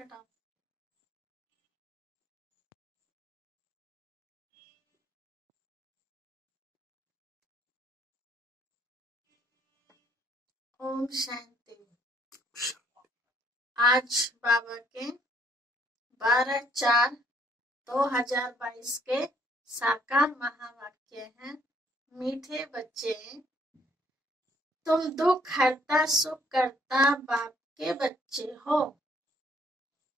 हटाओ। ओम शांति। आज बाबा के 12/4/2022 के साकार महावाक्य हैं। मीठे बच्चे, तुम दुख हरता सुख करता बाप के बच्चे हो।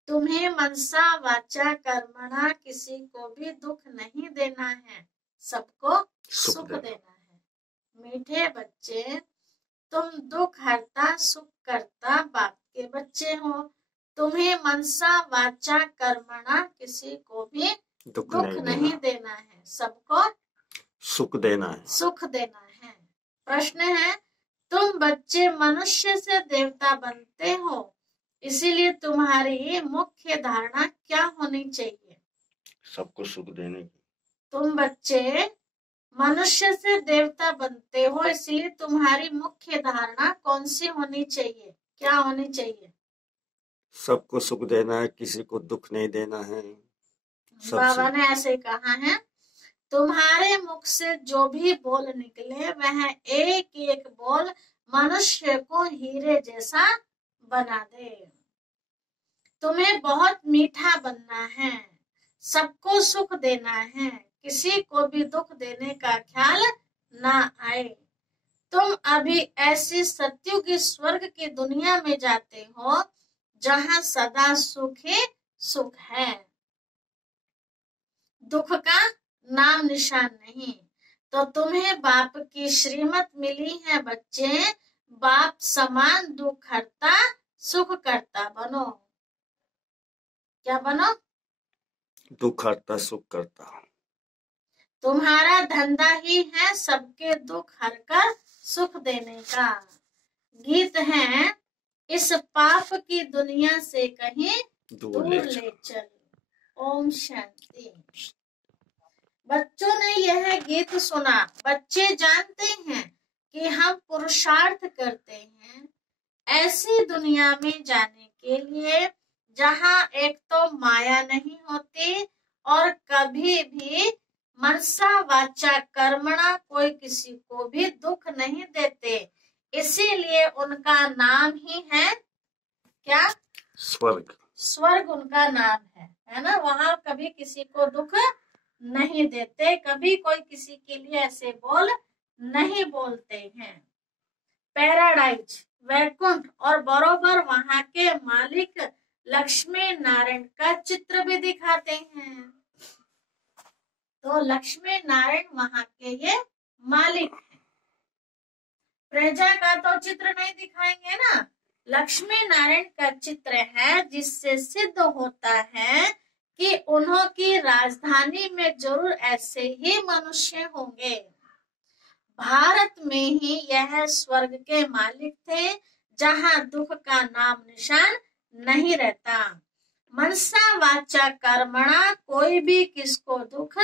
तुम्हें मनसा वाचा कर्मणा किसी को भी दुख नहीं देना है, सबको सुख देना है। मीठे बच्चे, तुम दुख हरता सुख करता बाप के बच्चे हो। तुम्हें मनसा वाचा कर्मणा किसी को भी दुख नहीं देना है, सबको सुख देना है। सुख देना है। प्रश्न है, तुम बच्चे मनुष्य से देवता बनते हो, इसीलिए तुम्हारी मुख्य धारणा क्या होनी चाहिए? सबको सुख देने की। तुम बच्चे मनुष्य से देवता बनते हो, इसलिए तुम्हारी मुख्य धारणा कौन सी होनी चाहिए? क्या होनी चाहिए? सबको सुख देना है, किसी को दुख नहीं देना है। बाबा ने ऐसे कहा है, तुम्हारे मुख से जो भी बोल निकले वह एक एक बोल मनुष्य को हीरे जैसा बना दे। तुम्हें बहुत मीठा बनना है, सबको सुख देना है, किसी को भी दुख देने का ख्याल ना आए। तुम अभी ऐसी सत्युग स्वर्ग की दुनिया में जाते हो जहां सदा सुख ही सुख है, दुख का नाम निशान नहीं। तो तुम्हें बाप की श्रीमत मिली है बच्चे, बाप समान दुख हरता सुख करता बनो। क्या बनो? दुख हरता सुख करता। तुम्हारा धंधा ही है सबके दुख हरकर सुख देने का। गीत है, इस पाप की दुनिया से कहीं दूर ले चल। ओम शांति। बच्चों ने यह गीत सुना। बच्चे जानते हैं कि हम पुरुषार्थ करते हैं ऐसी दुनिया में जाने के लिए जहां एक तो माया नहीं होती और कभी भी मनसा वाचा कर्मणा कोई किसी को भी दुख नहीं देते। इसीलिए उनका नाम ही है क्या? स्वर्ग। स्वर्ग उनका नाम है ना। वहां कभी किसी को दुख नहीं देते, कभी कोई किसी के लिए ऐसे बोल नहीं बोलते हैं। पैराडाइज वैकुंठ और बरोबर वहां के मालिक लक्ष्मी नारायण का चित्र भी दिखाते हैं। तो लक्ष्मी नारायण वहां के ये मालिक हैं। प्रजा का तो चित्र नहीं दिखाएंगे ना, लक्ष्मी नारायण का चित्र है, जिससे सिद्ध होता है कि उन्हों की राजधानी में जरूर ऐसे ही मनुष्य होंगे। भारत में ही यह स्वर्ग के मालिक थे जहां दुख का नाम निशान नहीं रहता। मनसा वाचा कर्मणा कोई भी किसको दुख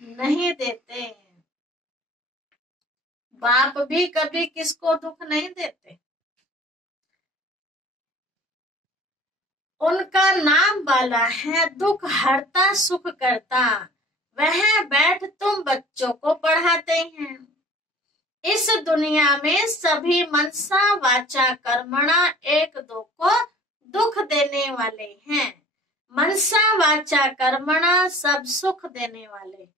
नहीं देते। बाप भी कभी किसको दुख नहीं देते। उनका नाम वाला है दुख हरता सुख करता। वह बैठ तुम बच्चों को पढ़ाते हैं। इस दुनिया में सभी मनसा वाचा कर्मणा एक दो को दुख देने वाले हैं। मनसा वाचा कर्मणा सब सुख देने वाले।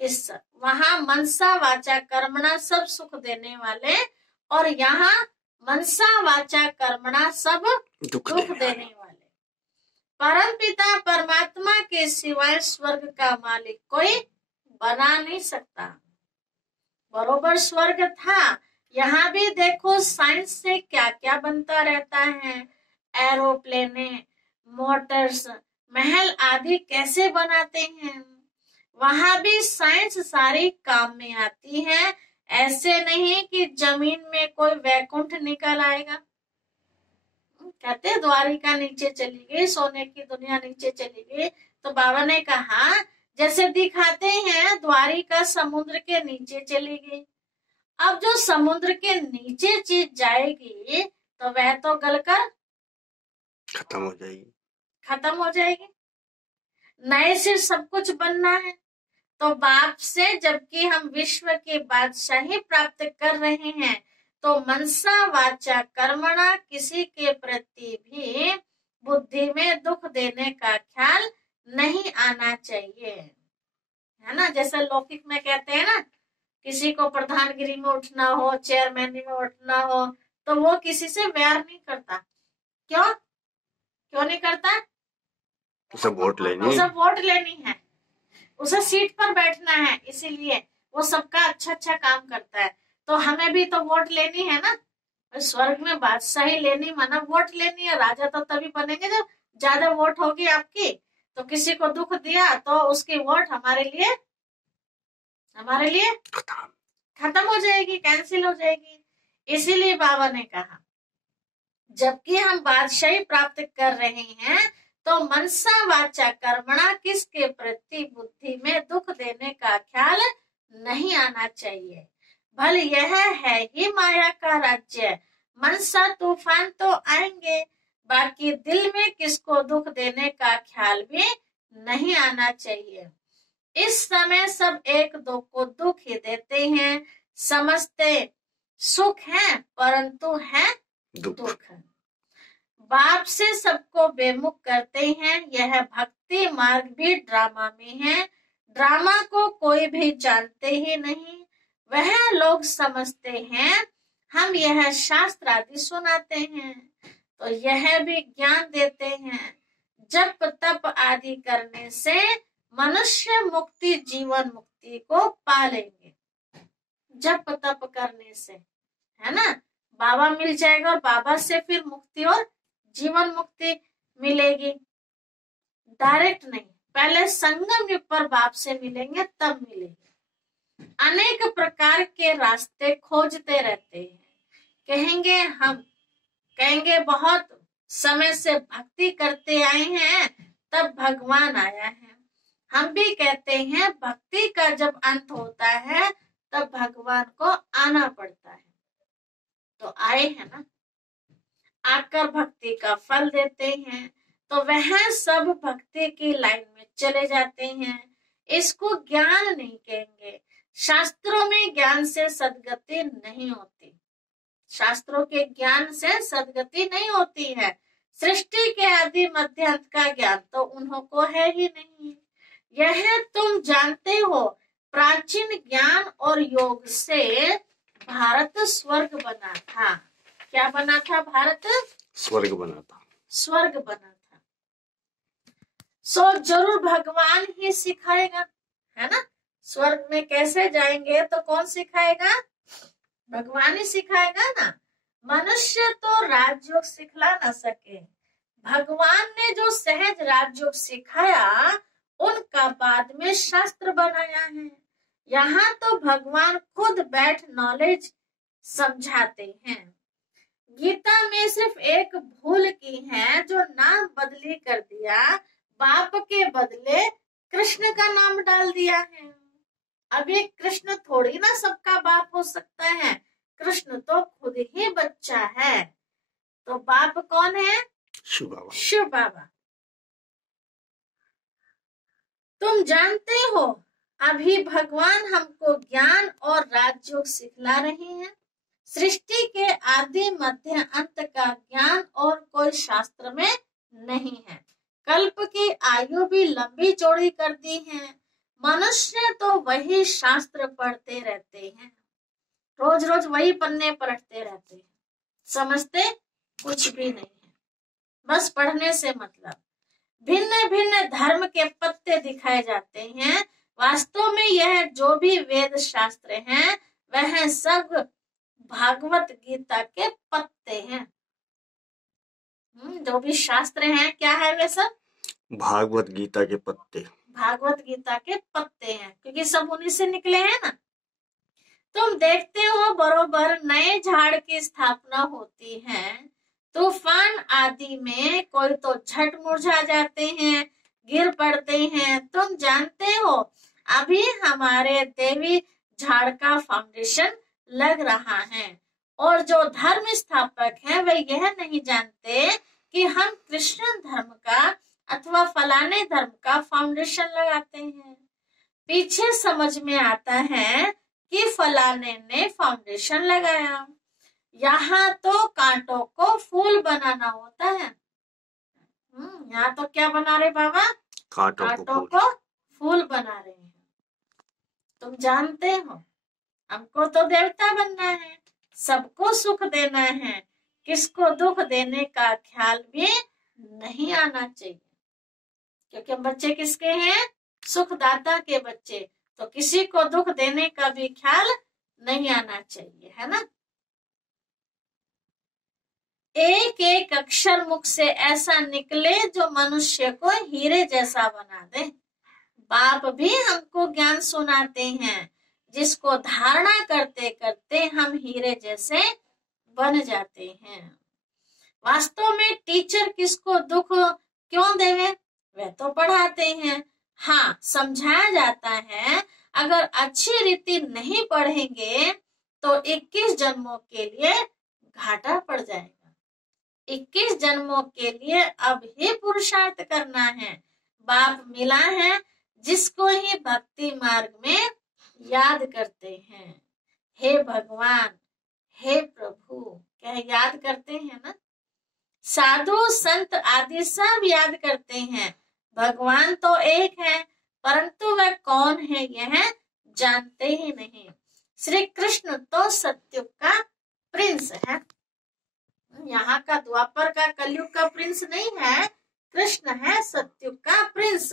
इस वहां मनसा वाचा कर्मणा सब सुख देने वाले और यहाँ मनसा वाचा कर्मणा सब दुख देने वाले। परम पिता परमात्मा के सिवाय स्वर्ग का मालिक कोई बना नहीं सकता। बरोबर स्वर्ग था, यहाँ भी देखो साइंस से क्या क्या बनता रहता है। एरोप्लेने, मोटर्स, महल आदि कैसे बनाते हैं, वहां भी साइंस सारी काम में आती है। ऐसे नहीं कि जमीन में कोई वैकुंठ निकल आएगा। कहते द्वारिका नीचे चली गई, सोने की दुनिया नीचे चली गई। तो बाबा ने कहा जैसे दिखाते हैं द्वारिका समुद्र के नीचे चली गई। अब जो समुद्र के नीचे चीज जाएगी तो वह तो गलकर खत्म हो जाएगी। खत्म हो जाएगी। नए से सब कुछ बनना है तो बाप से, जबकि हम विश्व की बादशाही प्राप्त कर रहे हैं, तो मनसा वाचा कर्मणा किसी के प्रति भी बुद्धि में दुख देने का ख्याल नहीं आना चाहिए, है ना। जैसे लौकिक में कहते हैं ना, किसी को प्रधानगिरी में उठना हो, चेयरमैनी में उठना हो, तो वो किसी से वैर नहीं करता। क्यों नहीं करता? उसे वोट लेनी है, उसे सीट पर बैठना है, इसीलिए वो सबका अच्छा काम करता है। तो हमें भी तो वोट लेनी है ना। स्वर्ग में बादशाही लेनी माना वोट लेनी है। राजा तो तभी बनेंगे जब ज्यादा वोट होगी आपकी। तो किसी को दुख दिया तो उसकी वोट हमारे लिए खत्म हो जाएगी, कैंसिल हो जाएगी। इसीलिए बाबा ने कहा, जबकि हम बादशाही प्राप्त कर रहे हैं, तो मनसा वाचा कर्मणा किसके प्रति बुद्धि में दुख देने का ख्याल नहीं आना चाहिए। भल यह है ही माया का राज्य, मनसा तूफान तो आएंगे, बाकी दिल में किसको दुख देने का ख्याल भी नहीं आना चाहिए। इस समय सब एक दो को दुख ही देते हैं, समझते सुख है परंतु है दुख। बाप से सबको बेमुख करते हैं। यह भक्ति मार्ग भी ड्रामा में है। ड्रामा को कोई भी जानते ही नहीं। वह लोग समझते हैं हम यह शास्त्र आदि सुनाते हैं, तो यह भी ज्ञान देते हैं। जप तप आदि करने से मनुष्य मुक्ति जीवन मुक्ति को पा लेंगे। जप तप करने से, है ना, बाबा मिल जाएगा और बाबा से फिर मुक्ति और जीवन मुक्ति मिलेगी। डायरेक्ट नहीं, पहले संगम युग पर बाप से मिलेंगे तब मिलेगी। अनेक प्रकार के रास्ते खोजते रहते हैं। कहेंगे बहुत समय से भक्ति करते आए हैं तब भगवान आया है। हम भी कहते हैं भक्ति का जब अंत होता है तब भगवान को आना पड़ता है। तो आए हैं ना, आकर भक्ति का फल देते हैं, तो वह सब भक्ति की लाइन में चले जाते हैं। इसको ज्ञान नहीं कहेंगे। शास्त्रों में ज्ञान से सदगति नहीं होती। शास्त्रों के ज्ञान से सदगति नहीं होती है। सृष्टि के आदि मध्य अंत का ज्ञान तो उन्हों को है ही नहीं। यह तुम जानते हो, प्राचीन ज्ञान और योग से भारत स्वर्ग बना था। क्या बना था? भारत स्वर्ग बना था। सो जरूर भगवान ही सिखाएगा, है ना। स्वर्ग में कैसे जाएंगे तो कौन सिखाएगा? भगवान ही सिखाएगा ना। मनुष्य तो राजयोग सिखला ना सके। भगवान ने जो सहज राजयोग सिखाया उनका बाद में शास्त्र बनाया है। यहाँ तो भगवान खुद बैठ नॉलेज समझाते हैं। गीता में सिर्फ एक भूल की है, जो नाम बदली कर दिया, बाप के बदले कृष्ण का नाम डाल दिया है। अभी कृष्ण थोड़ी ना सबका बाप हो सकता है। कृष्ण तो खुद ही बच्चा है। तो बाप कौन है? शिव बाबा। तुम जानते हो अभी भगवान हमको ज्ञान और राजयोग सिखला रहे हैं। सृष्टि के आदि मध्य अंत का ज्ञान और कोई शास्त्र में नहीं है। कल्प की आयु भी लंबी चौड़ी कर दी है। मनुष्य तो वही शास्त्र पढ़ते रहते हैं, रोज रोज वही पन्ने पलटते रहते हैं, समझते कुछ भी नहीं है, बस पढ़ने से मतलब। भिन्न भिन्न धर्म के पत्ते दिखाए जाते हैं। वास्तव में यह जो भी वेद शास्त्र हैं वह सब भागवत गीता के पत्ते हैं। जो भी शास्त्र हैं क्या है वे सब? भागवत गीता के पत्ते। भागवत गीता के पत्ते हैं, क्योंकि सब उन्हीं से निकले हैं ना। तुम देखते हो बरोबर नए झाड़ की स्थापना होती है। तूफान आदि में कोई तो झट मुरझा जाते हैं, गिर पड़ते हैं। तुम जानते हो अभी हमारे देवी झाड़ का फाउंडेशन लग रहा है, और जो धर्म स्थापक हैं वे यह नहीं जानते कि हम कृष्ण धर्म का वह फलाने धर्म का फाउंडेशन लगाते हैं। पीछे समझ में आता है कि फलाने ने फाउंडेशन लगाया। यहाँ तो कांटों को फूल बनाना होता है। यहाँ तो क्या बना रहे बाबा? कांटों को फूल बना रहे हैं। तुम जानते हो हमको तो देवता बनना है, सबको सुख देना है, किसको दुख देने का ख्याल भी नहीं आना चाहिए। क्योंकि हम बच्चे किसके हैं? सुखदाता के बच्चे, तो किसी को दुख देने का भी ख्याल नहीं आना चाहिए, है ना। एक एक अक्षर मुख से ऐसा निकले जो मनुष्य को हीरे जैसा बना दे। बाप भी हमको ज्ञान सुनाते हैं, जिसको धारणा करते करते हम हीरे जैसे बन जाते हैं। वास्तव में टीचर किसको दुख क्यों देवे? वे तो पढ़ाते हैं। हाँ, समझाया जाता है। अगर अच्छी रीति नहीं पढ़ेंगे तो 21 जन्मों के लिए घाटा पड़ जाएगा। 21 जन्मों के लिए अब ही पुरुषार्थ करना है। बाप मिला है जिसको ही भक्ति मार्ग में याद करते हैं। हे भगवान, हे प्रभु, क्या याद करते हैं ना। साधु संत आदि सब याद करते हैं। भगवान तो एक है, परंतु वह कौन है यह जानते ही नहीं। श्री कृष्ण तो सत्युग का प्रिंस है। यहाँ का द्वापर का कलयुग का प्रिंस नहीं है, कृष्ण है सत्युग का प्रिंस।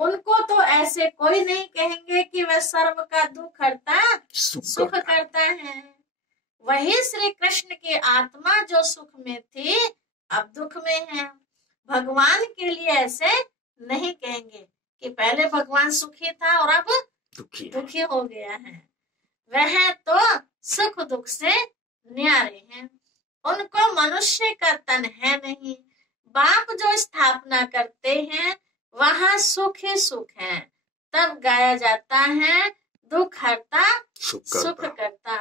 उनको तो ऐसे कोई नहीं कहेंगे कि वह सर्व का दुख हरता सुख करता है। वही श्री कृष्ण की आत्मा जो सुख में थी अब दुख में है। भगवान के लिए ऐसे नहीं कहेंगे कि पहले भगवान सुखी था और अब दुखी हो गया है। वह तो सुख दुख से न्यारे हैं। उनको मनुष्य का तन है नहीं। बाप जो स्थापना करते हैं वहाँ सुख ही सुख है। तब गाया जाता है दुख हरता सुख करता।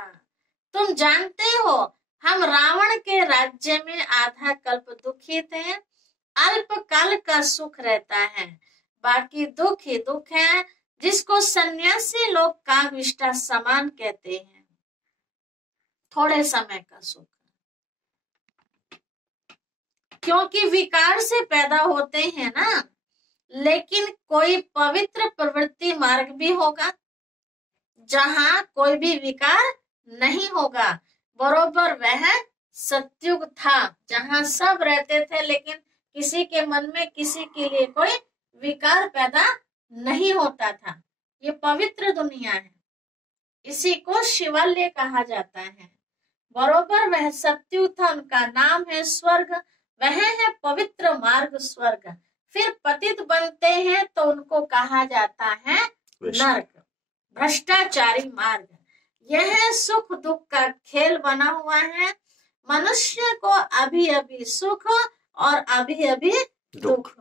तुम जानते हो हम रावण के राज्य में आधा कल्प दुखी थे। अल्प काल का सुख रहता है, बाकी दुख ही दुख है, जिसको सन्यासी लोग कामिष्टा समान कहते हैं। थोड़े समय का सुख, क्योंकि विकार से पैदा होते हैं ना। लेकिन कोई पवित्र प्रवृत्ति मार्ग भी होगा जहाँ कोई भी विकार नहीं होगा। बरोबर वह सतयुग था जहाँ सब रहते थे, लेकिन किसी के मन में किसी के लिए कोई विकार पैदा नहीं होता था। ये पवित्र दुनिया है, इसी को शिवालय कहा जाता है। बरोबर वह सतयुग था, उनका नाम है स्वर्ग। वह है पवित्र मार्ग स्वर्ग। फिर पतित बनते हैं तो उनको कहा जाता है नरक, भ्रष्टाचारी मार्ग। यह सुख दुख का खेल बना हुआ है। मनुष्य को अभी अभी सुख और अभी अभी दुख।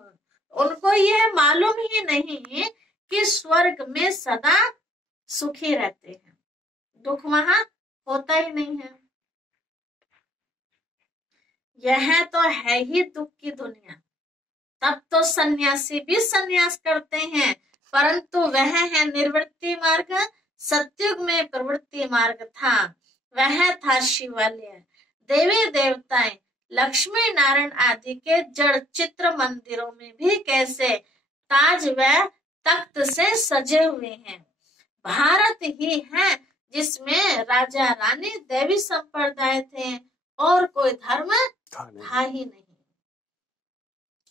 उनको यह मालूम ही नहीं कि स्वर्ग में सदा सुखी रहते हैं, दुख वहां होता ही नहीं है। यह तो है ही दुख की दुनिया। तब तो सन्यासी भी सन्यास करते हैं, परंतु वह है निर्वृत्ति मार्ग। सतयुग में प्रवृत्ति मार्ग था, वह था शिवालय। देवी देवताएं लक्ष्मी नारायण आदि के जड़ चित्र मंदिरों में भी कैसे ताज व तख्त से सजे हुए हैं। भारत ही है जिसमें राजा रानी देवी संप्रदाय थे और कोई धर्म था ही नहीं।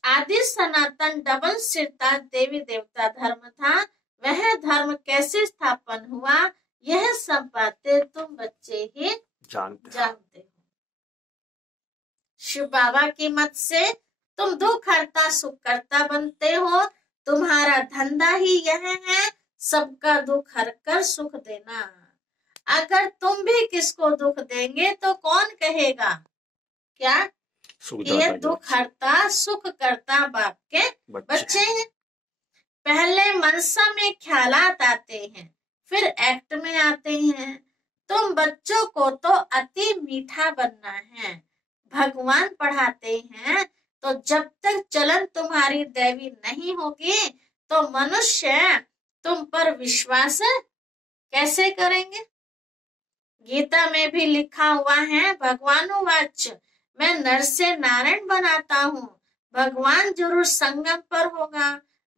आदि सनातन डबल सिरता देवी देवता धर्म था। वह धर्म कैसे स्थापन हुआ, यह सब बातें तुम बच्चे ही जानते हो। शिव बाबा की मत से तुम दुख हरता सुख करता बनते हो। तुम्हारा धंधा ही यह है, सबका दुख हर कर सुख देना। अगर तुम भी किसको दुख देंगे तो कौन कहेगा क्या ये दुख हरता सुख करता बाप के बच्चे हैं। पहले मनसा में ख्यालात आते हैं, फिर एक्ट में आते हैं। तुम बच्चों को तो अति मीठा बनना है। भगवान पढ़ाते हैं तो जब तक चलन तुम्हारी दैवी नहीं होगी तो मनुष्य तुम पर विश्वास कैसे करेंगे। गीता में भी लिखा हुआ है, भगवानुवाच, मैं नर से नारायण बनाता हूँ, भगवान जरूर संगम पर होगा।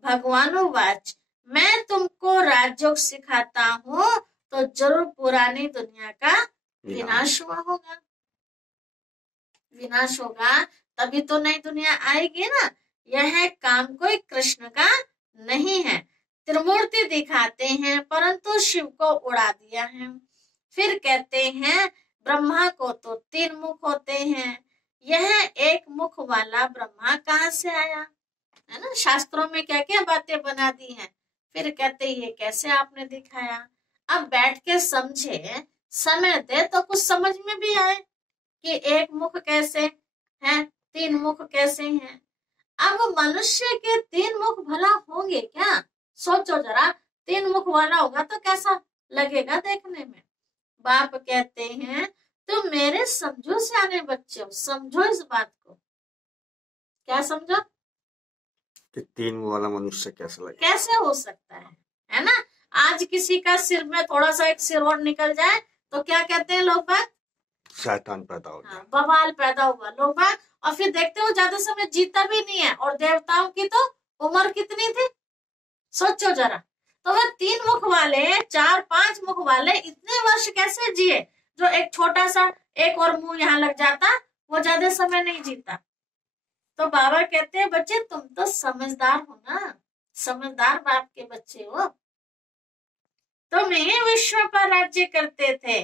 भगवानुवाच, मैं तुमको राजयोग सिखाता हूँ तो जरूर पुरानी दुनिया का विनाश हुआ होगा। विनाश होगा तभी तो नई दुनिया आएगी ना। यह काम कोई कृष्ण का नहीं है। त्रिमूर्ति दिखाते हैं परंतु शिव को उड़ा दिया है। फिर कहते हैं ब्रह्मा को तो 3 मुख होते हैं, यह एक मुख वाला ब्रह्मा कहाँ से आया, है ना। शास्त्रों में क्या क्या बातें बना दी हैं। फिर कहते ये कैसे आपने दिखाया। अब बैठ के समझे, समय दे तो कुछ समझ में भी आए कि एक मुख कैसे है, 3 मुख कैसे हैं। अब मनुष्य के 3 मुख भला होंगे क्या। सोचो जरा, 3 मुख वाला होगा तो कैसा लगेगा देखने में। बाप कहते हैं तुम मेरे समझो सियाने बच्चे हो, समझो इस बात को। क्या समझो कि 3 वाला मनुष्य कैसे लगे, कैसे हो सकता है ना। आज किसी का सिर में थोड़ा सा एक सिर और निकल जाए तो क्या कहते हैं लोग बाग, शैतान पैदा हो गया, बवाल पैदा हुआ लोग बाग। और फिर देखते हो ज्यादा समय जीता भी नहीं है। और देवताओं की तो उम्र कितनी थी, सोचो जरा। तो वह 3 मुख वाले, 4-5 मुख वाले इतने वर्ष कैसे जिए। जो एक छोटा सा एक और मुंह यहाँ लग जाता वो ज्यादा समय नहीं जीता। तो बाबा कहते हैं बच्चे तुम तो समझदार हो ना, समझदार बाप के बच्चे हो। तुम ही विश्व पर राज्य करते थे,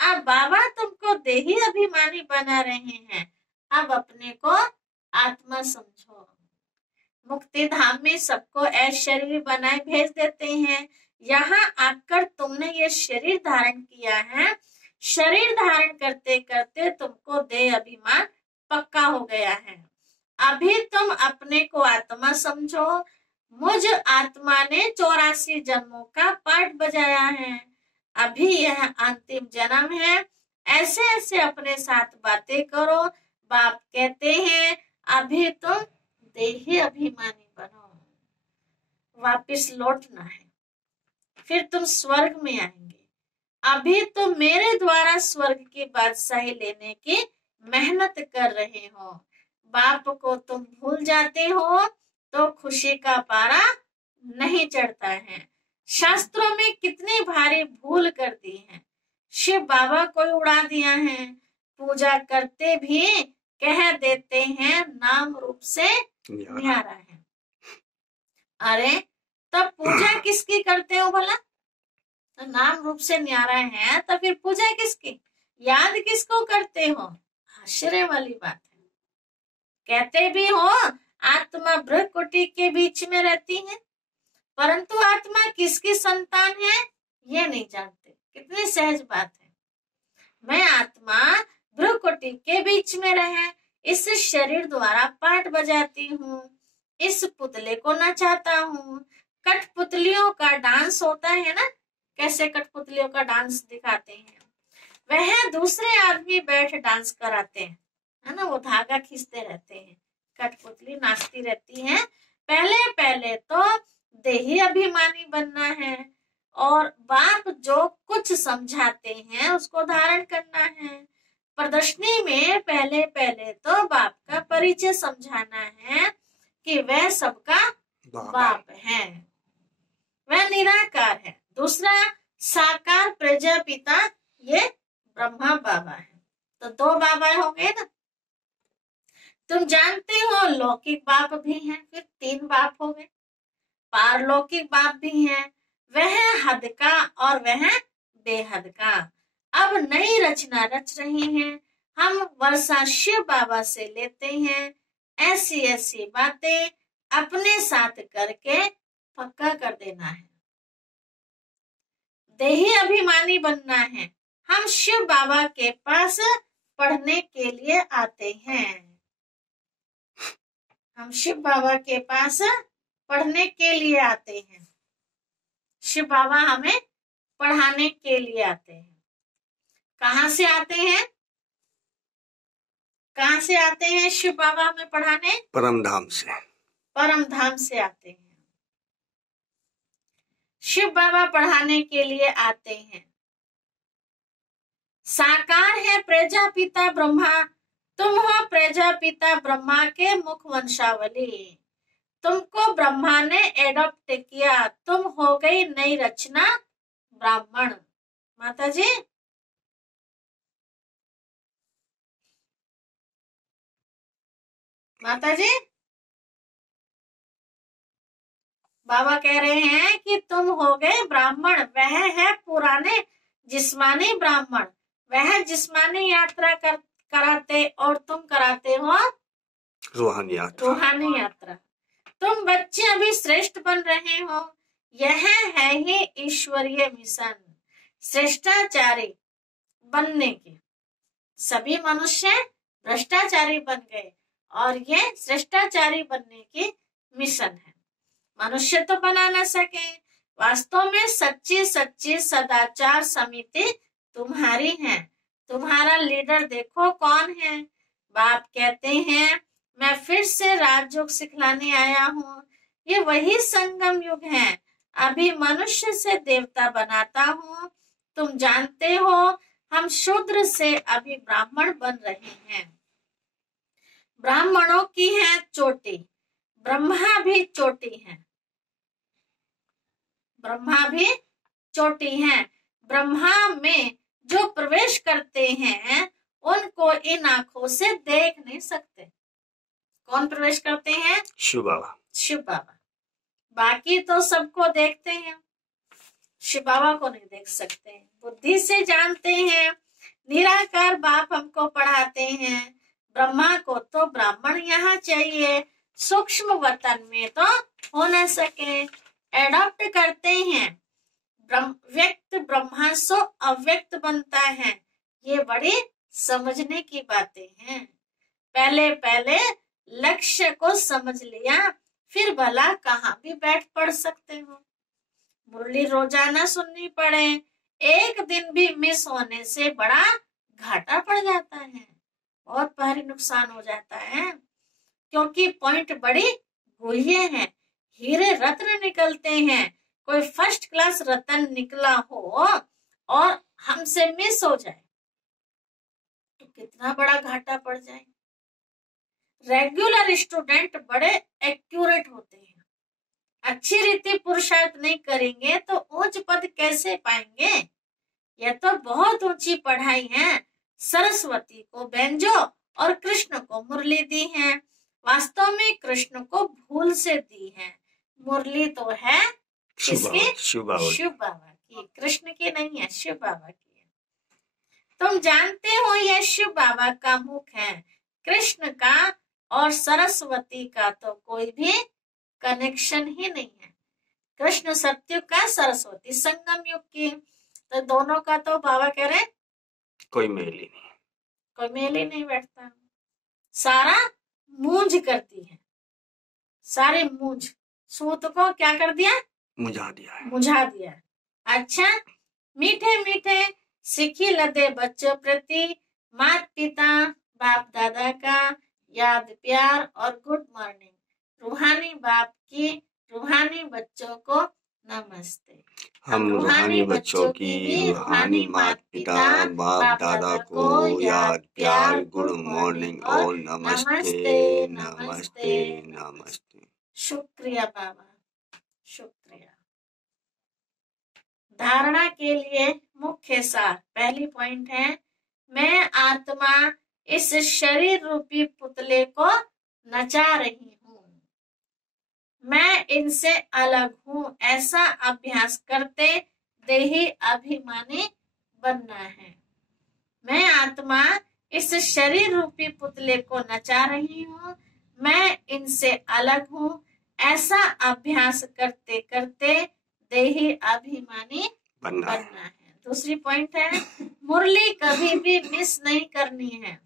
अब बाबा तुमको देही अभिमानी बना रहे हैं। अब अपने को आत्मा समझो। मुक्ति धाम में सबको ऐश्वर्य बनाए भेज देते हैं। यहाँ आकर तुमने ये शरीर धारण किया है। शरीर धारण करते करते तुमको देह अभिमान पक्का हो गया है। अभी तुम अपने को आत्मा समझो। मुझ आत्मा ने 84 जन्मों का पाठ बजाया है। अभी यह अंतिम जन्म है। ऐसे ऐसे अपने साथ बातें करो। बाप कहते हैं अभी तुम देही अभिमानी बनो, वापिस लौटना है, फिर तुम स्वर्ग में आएंगे। अभी तुम मेरे द्वारा स्वर्ग की बादशाही लेने की मेहनत कर रहे हो। बाप को तुम भूल जाते हो तो खुशी का पारा नहीं चढ़ता है। शास्त्रों में कितनी भारी भूल कर दी है। शिव बाबा को उड़ा दिया है। पूजा करते भी कह देते हैं नाम रूप से न्यारा है। अरे तब पूजा किसकी करते हो भला, तो नाम रूप से न्यारा है तो फिर पूजा किसकी, याद किसको करते हो। आश्चर्य वाली बात है। कहते भी हो आत्मा ब्रह्मकुटी के बीच में रहती है, परंतु आत्मा किसकी संतान है ये नहीं जानते। कितनी सहज बात है। मैं आत्मा ब्रह्मकुटी के बीच में रहे, इस शरीर द्वारा पाठ बजाती हूँ, इस पुतले को नचाता हूँ। कठपुतलियों का डांस होता है ना, कैसे कठपुतलियों का डांस दिखाते हैं। वह दूसरे आदमी बैठ डांस कराते हैं, है ना। वो धागा खींचते रहते हैं, कठपुतली नाचती रहती है। पहले पहले तो देही अभिमानी बनना है और बाप जो कुछ समझाते हैं उसको धारण करना है। प्रदर्शनी में पहले पहले तो बाप का परिचय समझाना है कि वह सबका बाप है, वह निराकार है। दूसरा साकार प्रजापिता, ये ब्रह्मा बाबा है। तो 2 बाबा हो गए ना। तुम जानते हो लौकिक बाप भी हैं, फिर 3 बाप हो गए। पारलौकिक बाप भी हैं, वह हद का और वह बेहद का। अब नई रचना रच रहे हैं। हम वर्षा शिव बाबा से लेते हैं। ऐसी ऐसी बातें अपने साथ करके पक्का कर देना है। देही अभिमानी बनना है। हम शिव बाबा के पास पढ़ने के लिए आते हैं। हम शिव बाबा के पास पढ़ने के लिए आते हैं। शिव बाबा हमें पढ़ाने के लिए आते हैं। कहाँ से आते हैं, कहाँ से आते हैं शिव बाबा में पढ़ाने? परम धाम से। परम धाम से आते हैं। शिव बाबा पढ़ाने के लिए आते हैं। साकार है प्रजापिता ब्रह्मा, तुम हो प्रजापिता ब्रह्मा के मुख वंशावली। तुमको ब्रह्मा ने एडॉप्ट किया, तुम हो गई नई रचना ब्राह्मण। माता जी, माता जी, बाबा कह रहे हैं कि तुम हो गए ब्राह्मण। वह है पुराने जिस्मानी ब्राह्मण, वह जिस्मानी यात्रा कराते और तुम कराते हो रूहानी यात्रा। रूहानी यात्रा। तुम बच्चे अभी श्रेष्ठ बन रहे हो, यह है ही ईश्वरीय मिशन। श्रेष्ठाचारी बनने के सभी मनुष्य भ्रष्टाचारी बन गए और यह श्रेष्ठाचारी बनने की मिशन है। मनुष्य तो बना न सके, वास्तव में सच्ची सच्ची सदाचार समिति तुम्हारी है। तुम्हारा लीडर देखो कौन है। बाप कहते हैं मैं फिर से राजयोग सिखलाने आया हूँ। ये वही संगम युग है, अभी मनुष्य से देवता बनाता हूँ। तुम जानते हो हम शूद्र से अभी ब्राह्मण बन रहे हैं। ब्राह्मणों की है चोटी, ब्रह्मा भी चोटी है। ब्रह्मा भी चोटी है। ब्रह्मा में जो प्रवेश करते हैं उनको इन आंखों से देख नहीं सकते। कौन प्रवेश करते हैं? शिव बाबा। शिव बाबा। बाकी तो सबको देखते हैं, शिव बाबा को नहीं देख सकते। बुद्धि से जानते हैं। निराकार बाप हमको पढ़ाते हैं। ब्रह्मा को तो ब्राह्मण यहाँ चाहिए, सूक्ष्म वतन में तो हो न सके। एडॉप्ट करते हैं। व्यक्त ब्रह्मा सो अव्यक्त बनता है। ये बड़ी समझने की बातें हैं। पहले पहले लक्ष्य को समझ लिया, फिर भला कहाँ भी बैठ पढ़ सकते हो। मुरली रोजाना सुननी पड़े, एक दिन भी मिस होने से बड़ा घाटा पड़ जाता है, बहुत भारी नुकसान हो जाता है। क्योंकि पॉइंट बड़ी गुह्य है, हीरे रत्न निकलते हैं। कोई फर्स्ट क्लास रत्न निकला हो और हमसे मिस हो जाए तो कितना बड़ा घाटा पड़ जाए। रेगुलर स्टूडेंट बड़े एक्यूरेट होते हैं। अच्छी रीति पुरुषार्थ नहीं करेंगे तो उच्च पद कैसे पाएंगे। यह तो बहुत ऊंची पढ़ाई है। सरस्वती को बेंजो और कृष्ण को मुरली दी है। वास्तव में कृष्ण को भूल से दी है। मुरली तो है किसकी? शिव बाबा। शिव बाबा की, कृष्ण की नहीं है, शिव बाबा की है। तुम जानते हो यह शिव बाबा का मुख है। कृष्ण का और सरस्वती का तो कोई भी कनेक्शन ही नहीं है। कृष्ण सत्युग का, सरस्वती संगम युग की, तो दोनों का तो बाबा कह रहे कोई मेल ही नहीं, कोई मेल ही नहीं बैठता। सारा मूंज करती है, सारे मूंज सूत को क्या कर दिया? मुझा दिया है, मुझा दिया। अच्छा, मीठे मीठे सिखी लदे बच्चों प्रति माता पिता बाप दादा का याद प्यार और गुड मॉर्निंग। रूहानी बाप की रूहानी बच्चों को नमस्ते। हम रूहानी बच्चों की रूहानी माता पिता बाप दादा को याद प्यार गुड मॉर्निंग और नमस्ते नमस्ते नमस्ते। शुक्रिया बाबा, शुक्रिया। धारणा के लिए मुख्य सार, पहली पॉइंट है मैं आत्मा इस शरीर रूपी पुतले को नचा रही हूँ। मैं इनसे अलग हूँ, ऐसा अभ्यास करते देही अभिमानी बनना है। मैं आत्मा इस शरीर रूपी पुतले को नचा रही हूँ, मैं इनसे अलग हूँ, ऐसा अभ्यास करते करते देही अभिमानी बनना है। दूसरी पॉइंट है मुरली कभी भी मिस नहीं करनी है,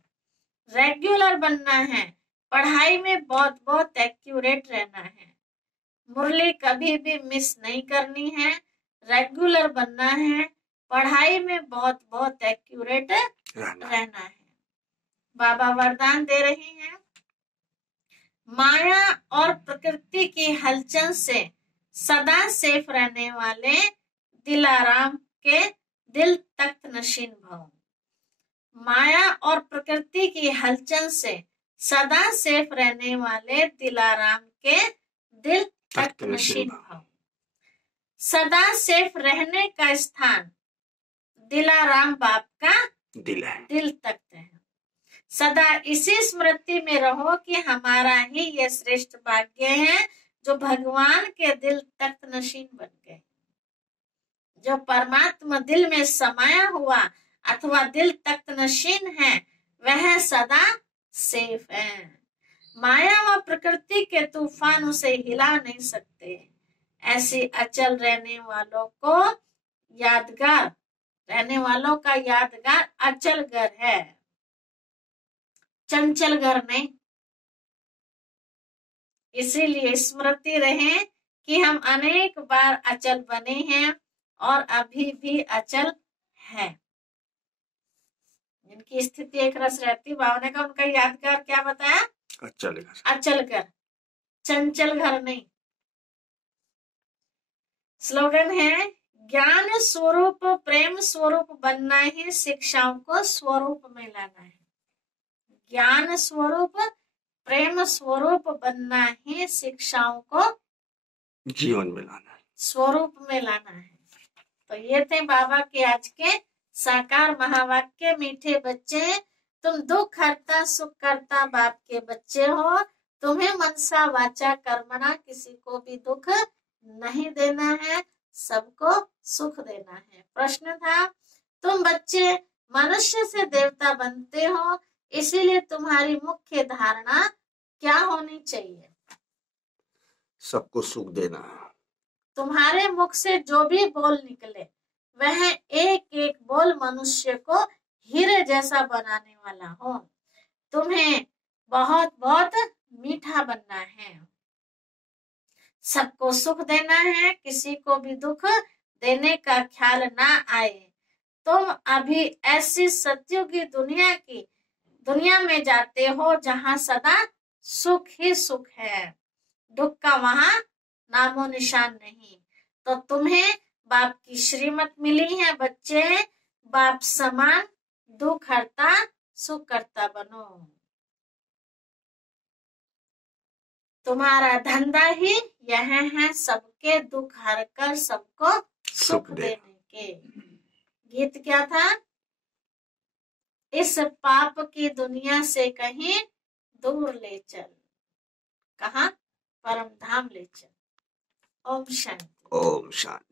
रेगुलर बनना है, पढ़ाई में बहुत बहुत एक्यूरेट रहना है। मुरली कभी भी मिस नहीं करनी है, रेगुलर बनना है, पढ़ाई में बहुत बहुत एक्यूरेट रहना है। बाबा वरदान दे रहे हैं, माया और प्रकृति की हलचल से सदा सेफ रहने वाले दिलाराम के दिल तख्त नशीन भव। माया और प्रकृति की हलचल से सदा सेफ रहने वाले दिलाराम के दिल तख्त नशीन भव। सदा सेफ रहने का स्थान दिलाराम बाप का दिल है, दिल तख्त है। सदा इसी स्मृति में रहो कि हमारा ही यह श्रेष्ठ भाग्य है जो भगवान के दिल तख्त नशीन बन गए। जो परमात्मा दिल में समाया हुआ अथवा दिल तख्त नशीन है वह सदा सेफ है। माया व प्रकृति के तूफान उसे हिला नहीं सकते। ऐसी अचल रहने वालों का यादगार अचल घर है, चंचल घर नहीं। इसीलिए स्मृति रहे कि हम अनेक बार अचल बने हैं और अभी भी अचल है। जिनकी स्थिति एक रस रहती, बाबा ने कहा उनका यादगार क्या बताया? अचल घर, अचल घर, चंचल घर नहीं। स्लोगन है, ज्ञान स्वरूप प्रेम स्वरूप बनना है, शिक्षाओं को स्वरूप में लाना है। ज्ञान स्वरूप प्रेम स्वरूप बनना है, शिक्षाओं को जीवन में लाना है, स्वरूप में लाना है। तो ये थे बाबा के आज के साकार महावाक्य। मीठे बच्चे, तुम दुख हरता सुख करता बाप के बच्चे हो। तुम्हें मनसा वाचा कर्मणा किसी को भी दुख नहीं देना है, सबको सुख देना है। प्रश्न था, तुम बच्चे मनुष्य से देवता बनते हो, इसीलिए तुम्हारी मुख्य धारणा क्या होनी चाहिए? सबको सुख देना है। तुम्हारे मुख से जो भी बोल निकले वह एक एक बोल मनुष्य को हीरे जैसा बनाने वाला हो। तुम्हें बहुत बहुत मीठा बनना है, सबको सुख देना है, किसी को भी दुख देने का ख्याल ना आए। तुम अभी ऐसी सत्युगी दुनिया में जाते हो जहां सदा सुख ही सुख है, दुख का वहां नामो निशान नहीं। तो तुम्हें बाप की श्रीमत मिली है बच्चे, बाप समान दुख हरता सुख करता बनो। तुम्हारा धंधा ही यह है, सबके दुख हरकर सबको सुख देने के। गीत क्या था? इस पाप की दुनिया से कहीं दूर ले चल, कहाँ? परम धाम ले चल। ओम शांति। ओम शांति।